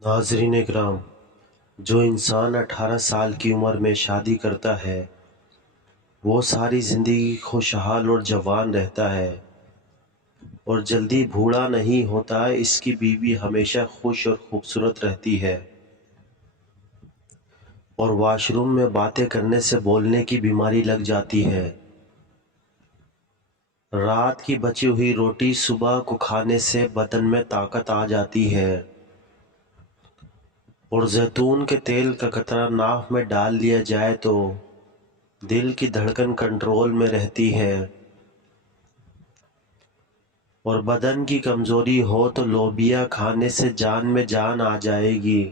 नाज़रीन इकराम, जो इंसान 18 साल की उम्र में शादी करता है वो सारी ज़िंदगी खुशहाल और जवान रहता है और जल्दी बूढ़ा नहीं होता। इसकी बीवी हमेशा खुश और खूबसूरत रहती है और वॉशरूम में बातें करने से बोलने की बीमारी लग जाती है। रात की बची हुई रोटी सुबह को खाने से बदन में ताकत आ जाती है और जैतून के तेल का कतरा नाक में डाल लिया जाए तो दिल की धड़कन कंट्रोल में रहती है और बदन की कमजोरी हो तो लोबिया खाने से जान में जान आ जाएगी।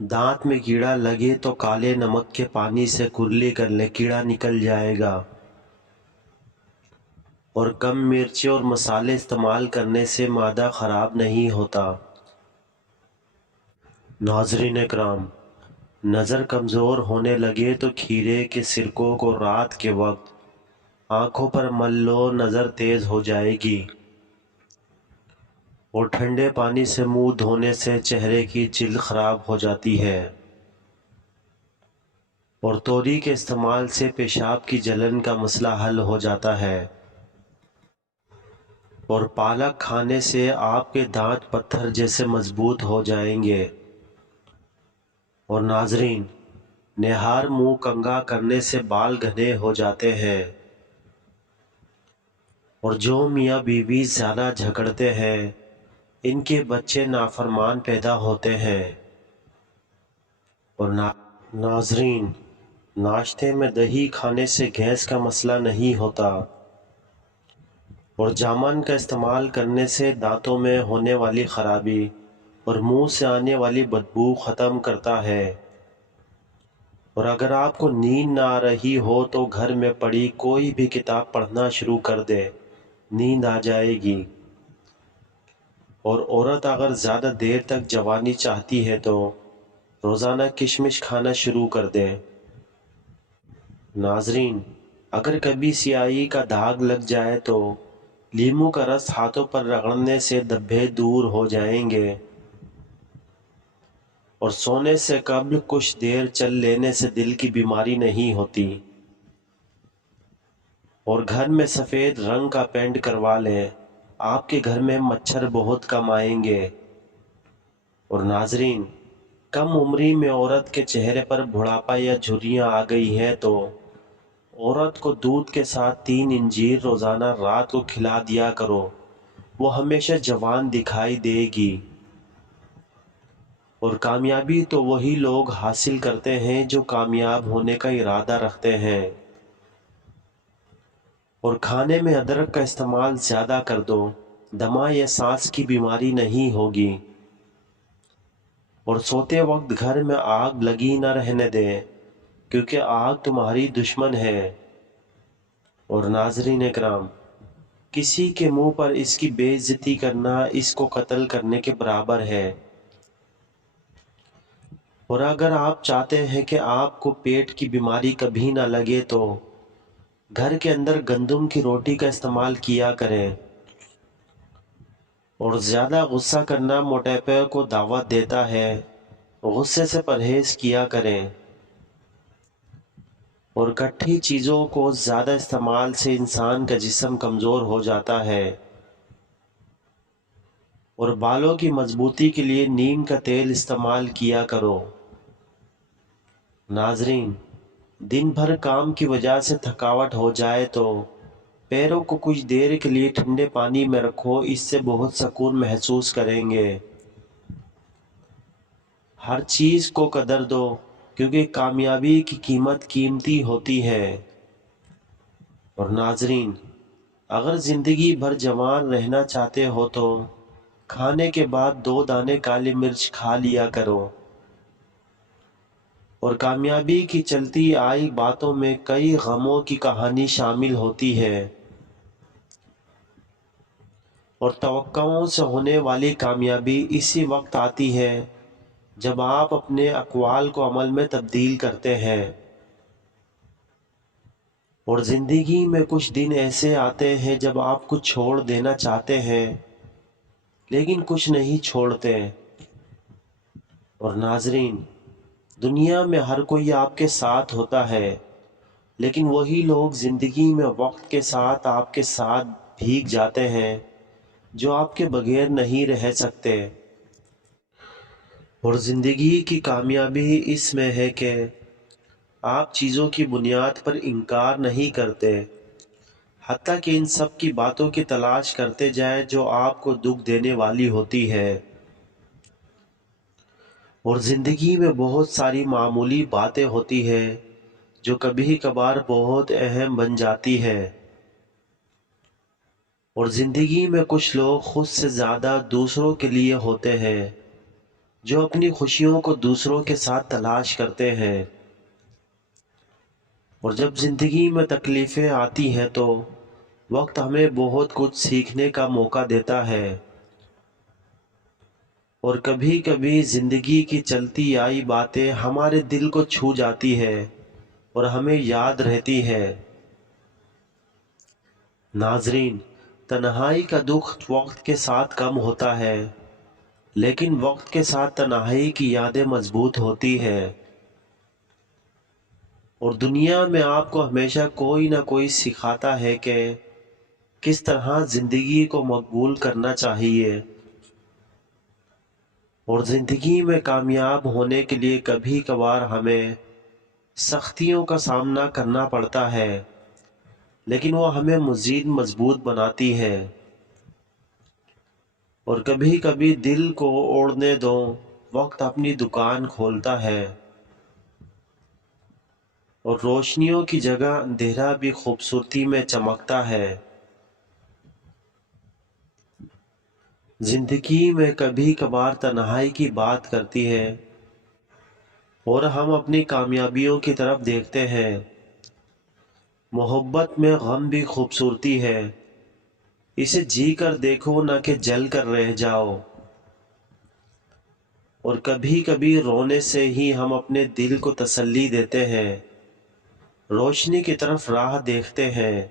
दांत में कीड़ा लगे तो काले नमक के पानी से कुरली कर ले, कीड़ा निकल जाएगा। और कम मिर्ची और मसाले इस्तेमाल करने से मादा खराब नहीं होता। नाज़रीन इकराम, नज़र कमज़ोर होने लगे तो खीरे के सिरकों को रात के वक्त आंखों पर मल लो, नज़र तेज़ हो जाएगी। और ठंडे पानी से मुंह धोने से चेहरे की जिल्द खराब हो जाती है और तोरी के इस्तेमाल से पेशाब की जलन का मसला हल हो जाता है और पालक खाने से आपके दांत पत्थर जैसे मजबूत हो जाएंगे। और नाजरीन, निहार मुंह कंघा करने से बाल घने हो जाते हैं और जो मियाँ बीवी ज़्यादा झगड़ते हैं इनके बच्चे नाफरमान पैदा होते हैं। और नाजरीन, नाश्ते में दही खाने से गैस का मसला नहीं होता और जामुन का इस्तेमाल करने से दांतों में होने वाली खराबी और मुंह से आने वाली बदबू ख़त्म करता है। और अगर आपको नींद ना आ रही हो तो घर में पड़ी कोई भी किताब पढ़ना शुरू कर दे, नींद आ जाएगी। और औरत अगर ज़्यादा देर तक जवानी चाहती है तो रोज़ाना किशमिश खाना शुरू कर दे। नाजरीन, अगर कभी स्याही का दाग लग जाए तो लीमू का रस हाथों पर रगड़ने से धब्बे दूर हो जाएंगे और सोने से कबल कुछ देर चल लेने से दिल की बीमारी नहीं होती। और घर में सफ़ेद रंग का पेंट करवा लें, आपके घर में मच्छर बहुत कम आएंगे। और नाजरीन, कम उम्री में औरत के चेहरे पर बुढ़ापा या झुर्रियाँ आ गई हैं तो औरत को दूध के साथ 3 इंजीर रोज़ाना रात को खिला दिया करो, वो हमेशा जवान दिखाई देगी। और कामयाबी तो वही लोग हासिल करते हैं जो कामयाब होने का इरादा रखते हैं। और खाने में अदरक का इस्तेमाल ज़्यादा कर दो, दमा या सांस की बीमारी नहीं होगी। और सोते वक्त घर में आग लगी न रहने दें, क्योंकि आग तुम्हारी दुश्मन है। और नाजरीन इकराम, किसी के मुंह पर इसकी बेइज्जती करना इसको कत्ल करने के बराबर है। और अगर आप चाहते हैं कि आपको पेट की बीमारी कभी ना लगे तो घर के अंदर गंदम की रोटी का इस्तेमाल किया करें। और ज़्यादा गुस्सा करना मोटापे को दावत देता है, गुस्से से परहेज़ किया करें। और खट्टी चीज़ों को ज़्यादा इस्तेमाल से इंसान का जिस्म कमज़ोर हो जाता है। और बालों की मजबूती के लिए नीम का तेल इस्तेमाल किया करो। नाजरीन, दिन भर काम की वजह से थकावट हो जाए तो पैरों को कुछ देर के लिए ठंडे पानी में रखो, इससे बहुत सुकून महसूस करेंगे। हर चीज़ को कदर दो, क्योंकि कामयाबी की कीमत कीमती होती है। और नाजरीन, अगर ज़िंदगी भर जवान रहना चाहते हो तो खाने के बाद 2 दाने काली मिर्च खा लिया करो। और कामयाबी की चलती आई बातों में कई गमों की कहानी शामिल होती है और तवक्कुओं से होने वाली कामयाबी इसी वक्त आती है जब आप अपने अक़वाल को अमल में तब्दील करते हैं। और ज़िंदगी में कुछ दिन ऐसे आते हैं जब आप कुछ छोड़ देना चाहते हैं لیکن کچھ نہیں چھوڑتے۔ اور ناظرین، دنیا میں ہر کوئی آپ کے ساتھ ہوتا ہے، لیکن وہی لوگ زندگی میں وقت کے ساتھ آپ کے ساتھ بھیگ جاتے ہیں جو آپ کے بغیر نہیں رہ سکتے۔ اور زندگی کی کامیابی اس میں ہے کہ آپ چیزوں کی بنیاد پر انکار نہیں کرتے، حتیٰ کہ ان سب کی باتوں کی تلاش کرتے جائے جو آپ کو دکھ دینے والی ہوتی ہے۔ اور زندگی میں بہت ساری معمولی باتیں ہوتی ہیں جو کبھی کبھار بہت اہم بن جاتی ہے۔ اور زندگی میں کچھ لوگ خود سے زیادہ دوسروں کے لیے ہوتے ہیں، جو اپنی خوشیوں کو دوسروں کے ساتھ تلاش کرتے ہیں۔ اور جب زندگی میں تکلیفیں آتی ہیں تو وقت ہمیں بہت کچھ سیکھنے کا موقع دیتا ہے۔ اور کبھی کبھی زندگی کی چلتی آئی باتیں ہمارے دل کو چھو جاتی ہے اور ہمیں یاد رہتی ہے۔ ناظرین، تنہائی کا دکھ وقت کے ساتھ کم ہوتا ہے، لیکن وقت کے ساتھ تنہائی کی یادیں مضبوط ہوتی ہے۔ اور دنیا میں آپ کو ہمیشہ کوئی نہ کوئی سکھاتا ہے کہ کس طرح زندگی کو مقبول کرنا چاہیے۔ اور زندگی میں کامیاب ہونے کے لیے کبھی کبھار ہمیں سختیوں کا سامنا کرنا پڑتا ہے، لیکن وہ ہمیں مزید مضبوط بناتی ہے۔ اور کبھی کبھی دل کو اوڑھنے دو، وقت اپنی دکان کھولتا ہے، اور روشنیوں کی جگہ اندھیرا بھی خوبصورتی میں چمکتا ہے۔ زندگی میں کبھی کبھار تنہائی کی بات کرتی ہے اور ہم اپنی کامیابیوں کی طرف دیکھتے ہیں۔ محبت میں غم بھی خوبصورتی ہے، اسے جی کر دیکھو نہ کہ جل کر رہ جاؤ۔ اور کبھی کبھی رونے سے ہی ہم اپنے دل کو تسلی دیتے ہیں، روشنی کی طرف راہ دیکھتے ہیں۔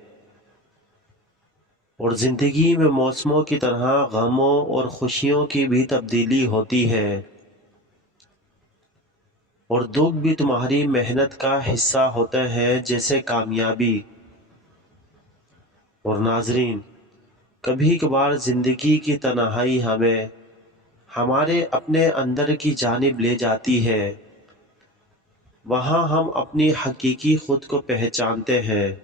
اور زندگی میں موسموں کی طرح غموں اور خوشیوں کی بھی تبدیلی ہوتی ہے، اور دکھ بھی تمہاری محنت کا حصہ ہوتا ہے جیسے کامیابی۔ اور ناظرین، کبھی کبھار زندگی کی تنہائی ہمیں ہمارے اپنے اندر کی جانب لے جاتی ہے، وہاں ہم اپنی حقیقی خود کو پہچانتے ہیں۔